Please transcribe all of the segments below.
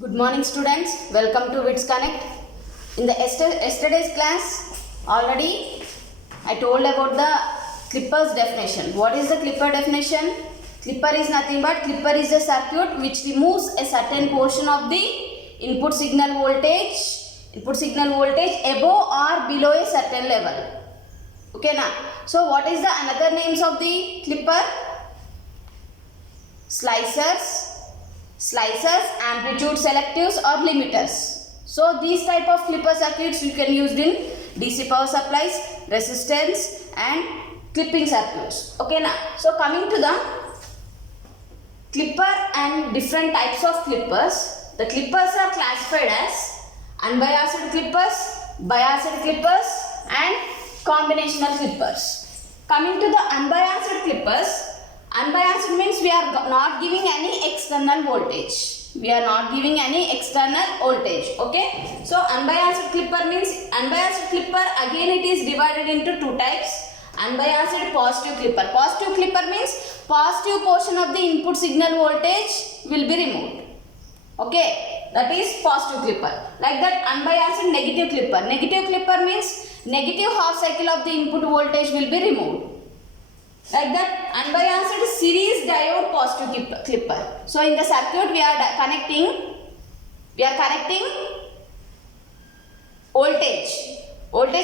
Good morning students, welcome to WITS Connect. In the yesterday's class, already I told about the clipper's definition. What is the clipper definition? Clipper is nothing but clipper is a circuit which removes a certain portion of the input signal voltage above or below a certain level. Okay now. So what is the another names of the clipper? Slicers, amplitude selectives or limiters. So these type of clipper circuits you can use in DC power supplies, resistance and clipping circuits. Okay now. So coming to the clipper and different types of clippers. The clippers are classified as unbiased clippers, biased clippers and combinational clippers. Coming to the unbiased clippers, unbiased means we are not giving any external voltage. Okay. So unbiased clipper means unbiased clipper again it is divided into two types. Unbiased positive clipper. Positive clipper means positive portion of the input signal voltage will be removed. Okay. That is positive clipper. Like that unbiased negative clipper. Negative clipper means negative half cycle of the input voltage will be removed. Like that unbiased series diode positive clipper. So in the circuit we are connecting voltage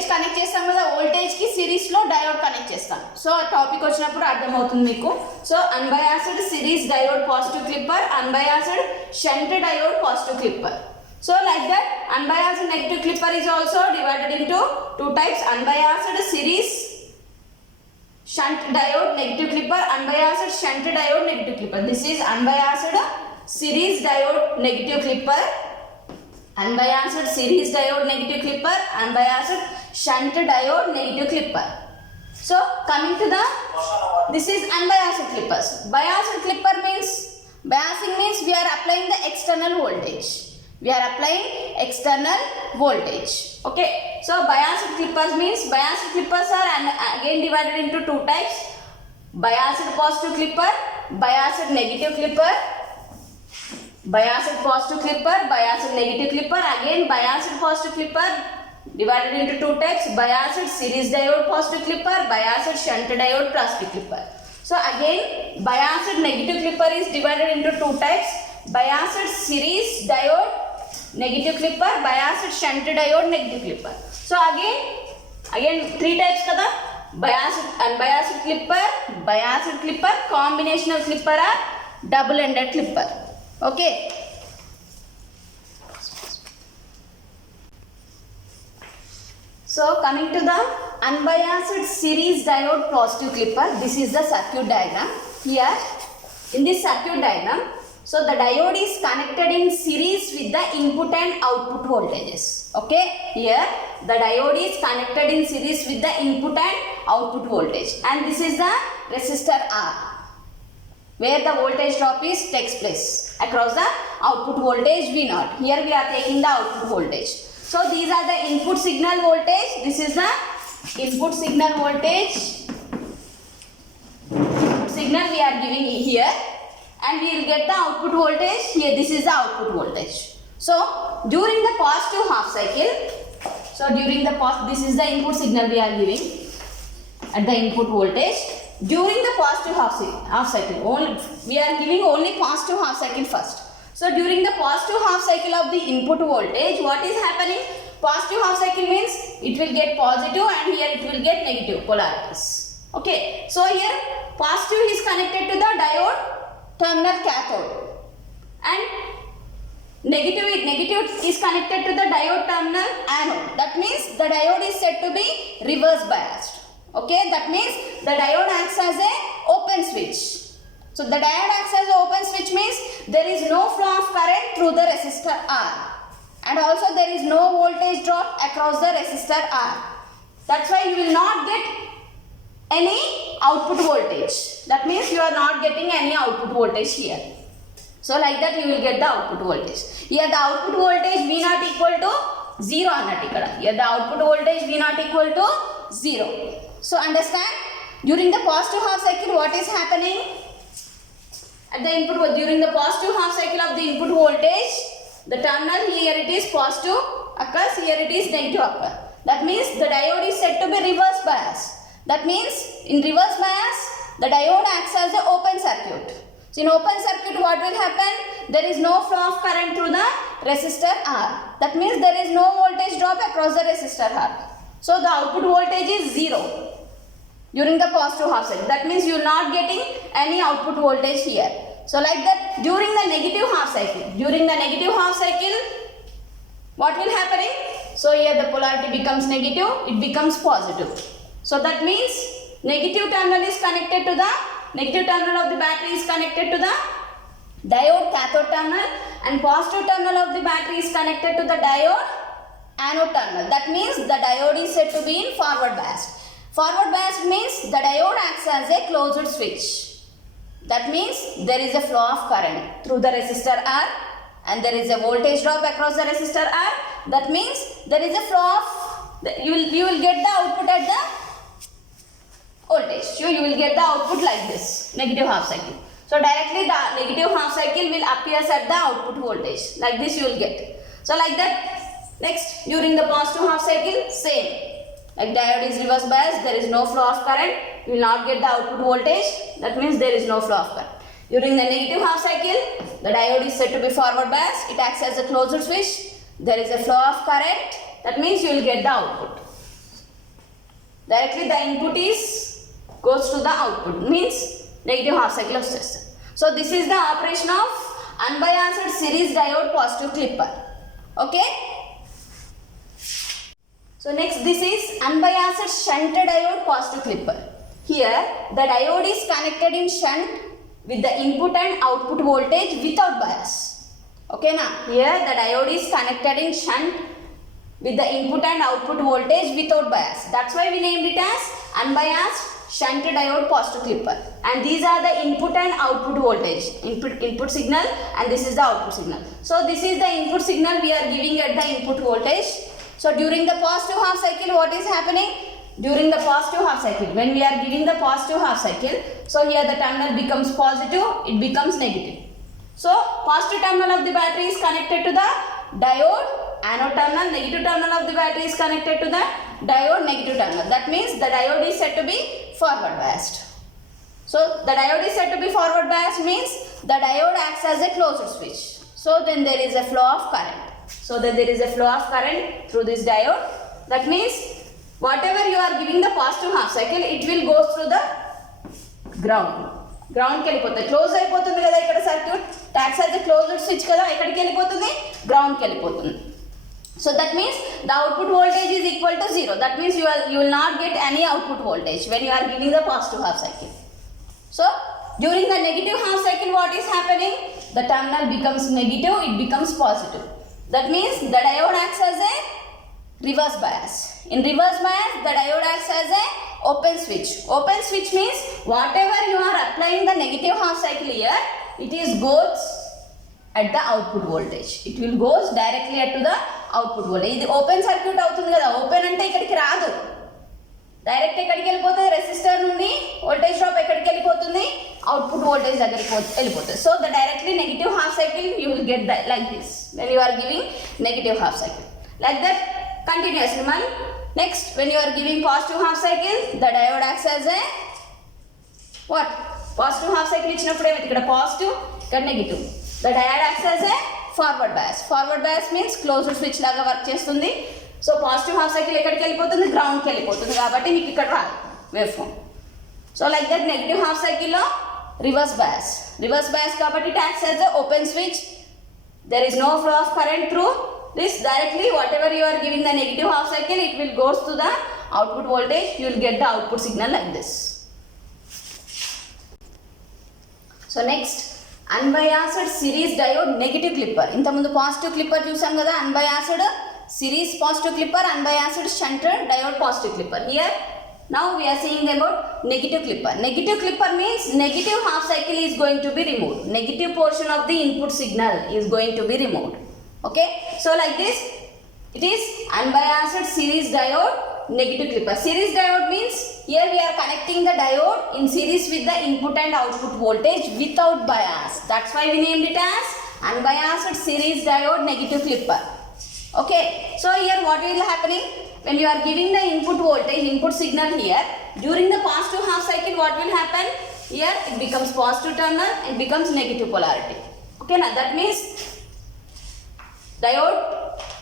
connect చేస్తాం కదా, voltage కి series లో diode connect చేస్తాం. So topic వచ్చినప్పుడు అర్థమవుతుంది మీకు. So unbiased series diode positive clipper, unbiased shunt diode positive clipper. So like that unbiased negative clipper is also divided into two types, unbiased series shunt diode negative clipper, unbiased shunt diode negative clipper. This is unbiased series diode negative clipper, unbiased series diode negative clipper, unbiased shunt diode negative clipper. So coming to the, this is unbiased clippers. Biased clipper means, biasing means we are applying the external voltage. Okay. So biased clippers means, biased clippers are again divided into two types. Biased positive clipper, biased negative clipper. Biased positive clipper, biased negative clipper. Again biased positive clipper divided into two types. Biased series diode positive clipper, biased shunt diode positive clipper. So again biased negative clipper is divided into two types. Biased series diode negative clipper, biased shunt diode negative clipper. So again three types kada, biased, unbiased clipper, biased clipper, combinational clipper or double ended clipper. Okay. So coming to the unbiased series diode positive clipper, this is the circuit diagram. Here in this circuit diagram, so the diode is connected in series with the input and output voltages. Okay, here the diode is connected in series with the input and output voltage, and this is the resistor R, where the voltage drop takes place across the output voltage V0. Here we are taking the output voltage. So these are the input signal voltage. This is the input signal voltage. Signal we are giving here. And we will get the output voltage here. This is the output voltage. So during the positive half cycle, this is the input signal we are giving at the input voltage. During the positive half cycle, we are giving only positive half cycle first. So during the positive half cycle of the input voltage, what is happening? Positive half cycle means it will get positive and here it will get negative polarities. Okay. So here positive is connected to the diode terminal cathode and negative is connected to the diode terminal anode. That means the diode is said to be reverse biased. Okay, that means the diode acts as a open switch. So the diode acts as an open switch means there is no flow of current through the resistor R, and also there is no voltage drop across the resistor R. That's why you will not get any output voltage. That means you are not getting any output voltage here. So like that you will get the output voltage. Here the output voltage V0 equal to 0 annattu ikkada. Here the output voltage V0 equal to 0. So understand, during the positive half cycle what is happening? At the input, during the positive half cycle of the input voltage, The terminal here it is positive occurs, here it is negative occur. That means the diode is said to be reverse bias. That means in reverse bias, the diode acts as an open circuit. So in open circuit, what will happen? There is no flow of current through the resistor R. That means there is no voltage drop across the resistor R. So the output voltage is 0 during the positive half cycle. That means you are not getting any output voltage here. So like that, during the negative half cycle, what will happening? So here the polarity becomes negative, it becomes positive. So that means negative terminal is connected to the negative terminal of the battery is connected to the diode cathode terminal, and positive terminal of the battery is connected to the diode anode terminal. That means the diode is said to be in forward bias. Forward bias means the diode acts as a closed switch. That means there is a flow of current through the resistor R and there is a voltage drop across the resistor R. That means there is a flow of, you will get the output at the voltage. So you will get the output like this, negative half cycle. So directly the negative half cycle will appear at the output voltage. Like this you will get. So like that. Next, during the positive half cycle, same. Like diode is reverse bias, there is no flow of current, you will not get the output voltage. That means there is no flow of current. During the negative half cycle, the diode is said to be forward bias. It acts as a closed switch. There is a flow of current. That means you will get the output. Directly the input goes to the output. Means negative half cycle of system. So this is the operation of unbiased series diode positive clipper. Okay. So next, this is unbiased shunt diode positive clipper. Here the diode is connected in shunt with the input and output voltage without bias. Okay now, here the diode is connected in shunt with the input and output voltage without bias. That's why we named it as unbiased shunt diode positive clipper. And these are the input and output voltage. Input signal, and this is the output signal. So this is the input signal we are giving at the input voltage. So during the positive half cycle, what is happening? During the positive half cycle, when we are giving the positive half cycle, so here the terminal becomes positive, it becomes negative. So positive terminal of the battery is connected to the diode anode terminal, negative terminal of the battery is connected to the diode negative terminal. That means the diode is said to be forward biased. So the diode is said to be forward biased means the diode acts as a closed switch. So then there is a flow of current. So then there is a flow of current through this diode. That means whatever you are giving the positive half cycle, it will go through the ground. Ground ke వెళ్ళిపోతుంది. Close అయిపోతుంది కదా ఇక్కడ circuit. Acts as a closed switch కదా, ఎక్కడికి వెళ్ళిపోతుంది? Ground కి వెళ్ళిపోతుంది. So that means the output voltage is equal to 0. That means you will not get any output voltage when you are giving the positive half cycle. So during the negative half cycle, what is happening? The terminal becomes negative, it becomes positive. That means the diode acts as a reverse bias. In reverse bias, the diode acts as a open switch. Open switch means whatever you are applying the negative half cycle here, it goes at the output voltage. It will goes directly at to the output voltage. ఇది open circuit అవుతుంది కదా, open అంటే ఇక్కడికి రాదు, direct ఎక్కడికి వెళ్ళిపోతుంది? Resistor నుండి voltage drop ఎక్కడికి వెళ్ళిపోతుంది? అవుట్పుట్ వోల్టేజ్ దగ్గరికి వెళ్ళిపోతుంది. So the directly negative half cycle you will get that like this when you are giving negative half cycle like that continuously. మనం next when you are giving positive half cycle, the diode acts as a what? Positive half cycle ఇచ్చినప్పుడు ఏమైతే ఇక్కడ positive, ఇక్కడ negative. The diode acts as a forward bias. Forward bias means closed switch లాగా work చేస్తుంది. So positive half cycle ఎక్కడికి వెళ్ళిపోతుంది? గ్రౌండ్కి వెళ్ళిపోతుంది, కాబట్టి మీకు ఇక్కడ రాదు wave form. So like that negative half సైకిల్లో రివర్స్ బయాస్. రివర్స్ బయాస్ కాబట్టి it acts as a open switch. There is no flow of current through this. Directly whatever you are giving the negative half cycle, it will goes to the output voltage. You will get the output signal like this. So next, unbiased series diode negative clipper. ఇంత ముందు positive clipper చూసాం కదా, unbiased series positive clipper, unbiased shunt diode positive clipper. Here now we are seeing about negative clipper. Negative clipper means negative half cycle is going to be removed. Negative portion of the input signal is going to be removed. Okay, so like this it is unbiased series diode negative clipper. Series diode means here we are connecting the diode in series with the input and output voltage without bias. That's why we named it as unbiased series diode negative clipper. Okay, so here what will happening when you are giving the input voltage, input signal here, during the positive half cycle what will happen? Here it becomes positive terminal, it becomes negative polarity. Okay, now that means diode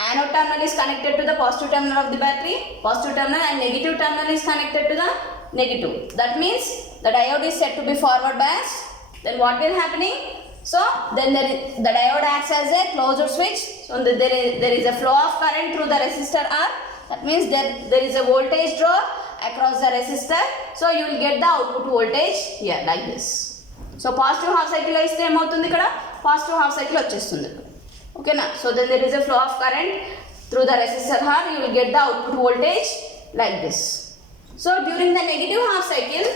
anode terminal is connected to the positive terminal of the battery, positive terminal, and negative terminal is connected to the negative. That means the diode is said to be forward biased. Then what will happening? So then the diode acts as a closed switch. So there is a flow of current through the resistor R. That means there is a voltage drop across the resistor. So you will get the output voltage here like this. So positive half cycle is the amount positive half cycle vachchestundi. Okay na. So then there is a flow of current through the resistor R. You will get the output voltage like this. So during the negative half cycle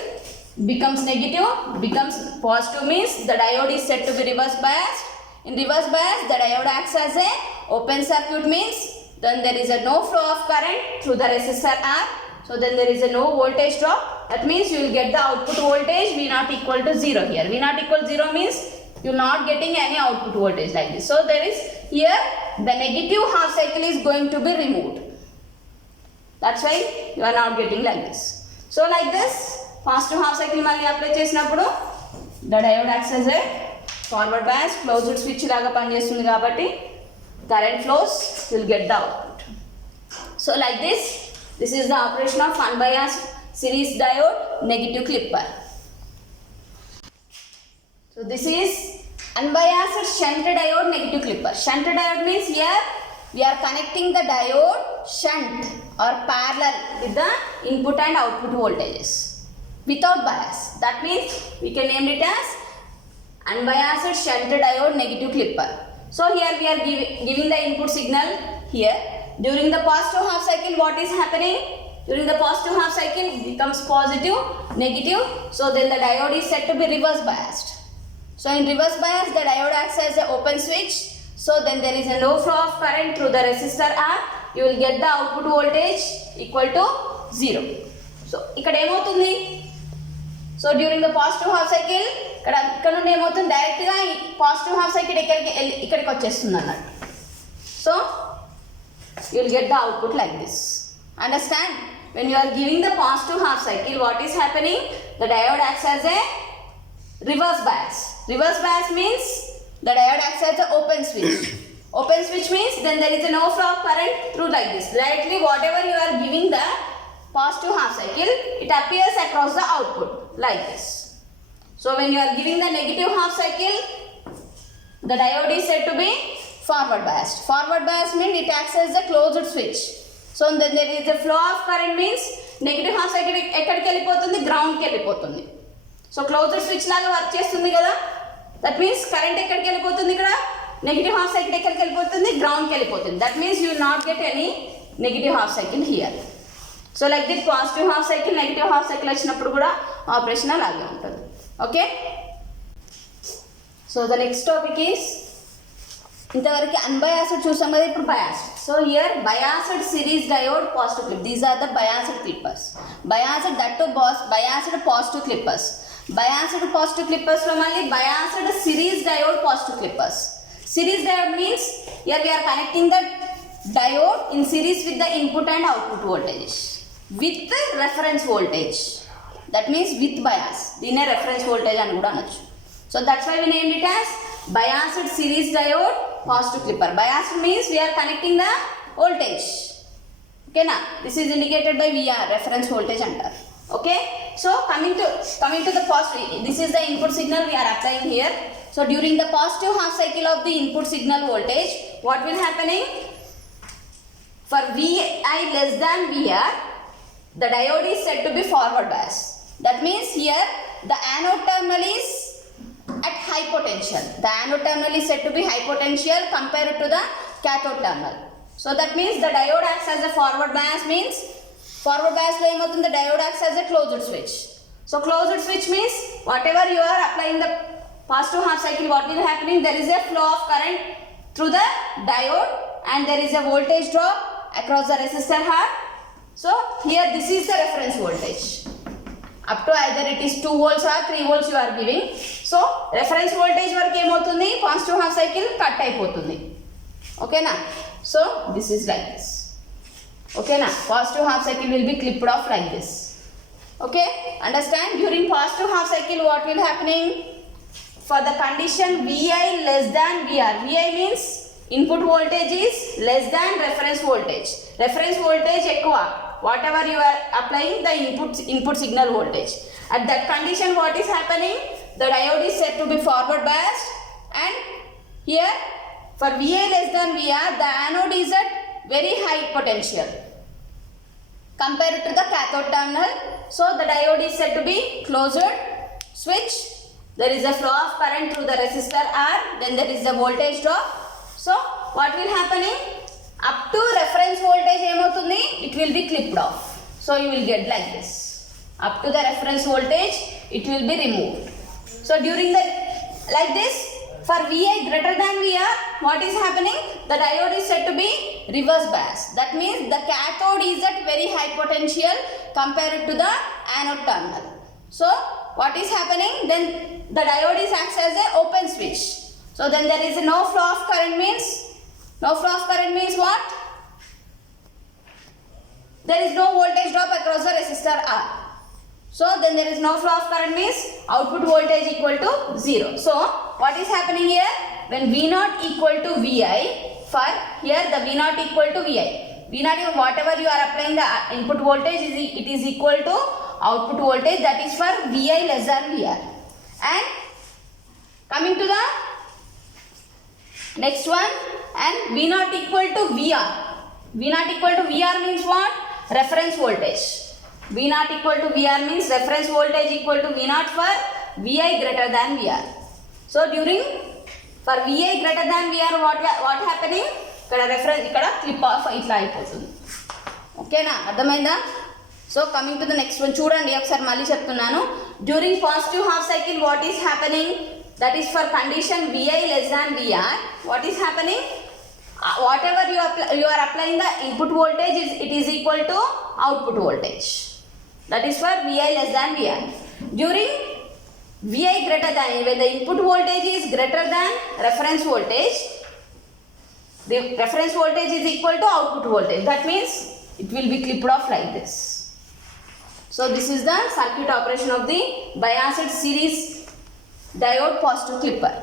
becomes negative, becomes positive means the diode is said to be reverse biased. In reverse bias the diode acts as a open circuit means then there is a no flow of current through the resistor R. So then there is a no voltage drop. That means you will get the output voltage V naught equal to 0 here. V naught equal to 0 means you are not getting any output voltage like this. So there is here the negative half cycle is going to be removed. That's why you are not getting like this. So like this, positive half cycle malli apply chesinappudu the diode acts as a forward bias closed switch laga panichestundi kabatti current flows, you will get the output. So like this is the operation of unbiased series diode negative clipper. So this is unbiased shunt diode negative clipper. Shunt diode means here we are connecting the diode shunt or parallel with the input and output voltages without bias. That means we can name it as unbiased shunt diode negative clipper. So here we are giving the input signal here. During the positive half cycle what is happening? During the positive half cycle it becomes positive, negative. So then the diode is said to be reverse biased. So in reverse bias the diode acts as an open switch. So then there is a no flow of current through the resistor R. You will get the output voltage equal to 0. So ikkada emoutundi? So during the positive half cycle ఇక్కడ నుండి ఏమవుతుంది డైరెక్ట్గా positive half cycle ఇక్కడికి వచ్చేస్తుంది అన్నట్టు. So you will get the output like this. Understand? When you are giving the positive half cycle what is happening? The diode acts as a reverse bias. Reverse bias means the diode acts as an open switch. Open switch means then there is a no flow of current through like this. Directly whatever you are giving the positive half cycle it appears across the output like this. So when you are giving the negative half cycle the diode is said to be forward biased. Forward bias means it acts as a closed switch. So then there is a flow of current means negative half cycle ekkadiki vellipotundi ground ki vellipotundi. So closed switch laga work chestundi kada. That means current ekkadiki vellipotundi ikkada negative half cycle ekkadiki vellipotundi ground ki vellipotundi. That means you will not get any negative half cycle here. So like this positive half cycle negative half cycle వచ్చినప్పుడు కూడా operation అలాగే ఉంటుంది. Okay, so the next topic is ఇంతవరకు unbiased చూసాం కదా, ఇప్పుడు biased. So here biased series diode positive clip. These are the biased clippers. Biased that two biased positive clippers. Biased positive క్లిప్పర్స్లో మళ్ళీ biased series diode positive clippers. Series diode means here we are connecting the diode in series with the input and output voltage with the reference voltage. That means with bias. దీన్నే reference voltage అని కూడా అనొచ్చు. So that's why we named it as biased series diode positive clipper. Biased means we are connecting the voltage. Okay na? This is indicated by VR, reference voltage antaru. Okay? So coming to the positive, this is the input signal we are applying here. So during the positive half cycle of the input signal voltage, what will happening? For Vi less than VR, the diode is said to be forward bias. That means here the anode terminal is at high potential. The anode terminal is said to be high potential compared to the cathode terminal. So that means the diode acts as a forward bias means forward bias lo emotundi the diode acts as a closed switch. So closed switch means whatever you are applying the positive half cycle what will happening, there is a flow of current through the diode and there is a voltage drop across the resistor R. So here this is the reference voltage. up to either it is 2 volts or 3 volts you are giving. So reference voltage వరకు ఏమవుతుంది, positive half cycle cut అయిపోతుంది. ఓకేనా? So this is like this. ఓకేనా? Positive half cycle will be clipped off like this. Okay, understand? During positive half cycle what will happening? For the condition Vi less than VR. Vi means input voltage is less than reference voltage. Reference voltage ekkuva. Whatever you are applying the input signal voltage. At that condition what is happening? The diode is said to be forward biased, and here for Vi less than VR the anode is at very high potential compared to the cathode terminal. So the diode is said to be closed switch. There is a flow of current through the resistor R, then there is a voltage drop. So what will happening? Up to reference voltage ఏమవుతుంది, it will be clipped off. So you will get like this. Up to the reference voltage it will be removed. So during the like this, for Vi greater than VR, what is happening? The diode is said to be reverse bias. That means the cathode is at very high potential compared to the anode terminal. So what is happening? Then the diode is acts as a open switch. So then there is no flow of current means what? There is no voltage drop across the resistor R. So then there is no flow of current means output voltage equal to 0. So what is happening here? When V0 equal to Vi, for here the V0 equal to Vi. V0 whatever you are applying the input voltage it is equal to output voltage, that is for Vi less than VR. And coming to the next one, and V0 equal to VR. V0 equal to VR means what? Reference voltage. V0 equal to VR means reference voltage equal to V0 for Vi greater than VR. So during for Vi greater than VR what happening? ఇక్కడ reference ఇక్కడ clip of ఇట్లా అయిపోతుంది. ఓకేనా? అర్థమైందా? So coming to the next one చూడండి ఒకసారి మళ్ళీ చెప్తున్నాను. During positive half cycle what is happening? That is for condition Vi less than VR. What is happening? Whatever you are applying the input voltage it is equal to output voltage. That is for Vi less than VR. During Vi greater than, when the input voltage is greater than reference voltage, the reference voltage is equal to output voltage. That means it will be clipped off like this. So this is the circuit operation of the biased series diode positive clipper.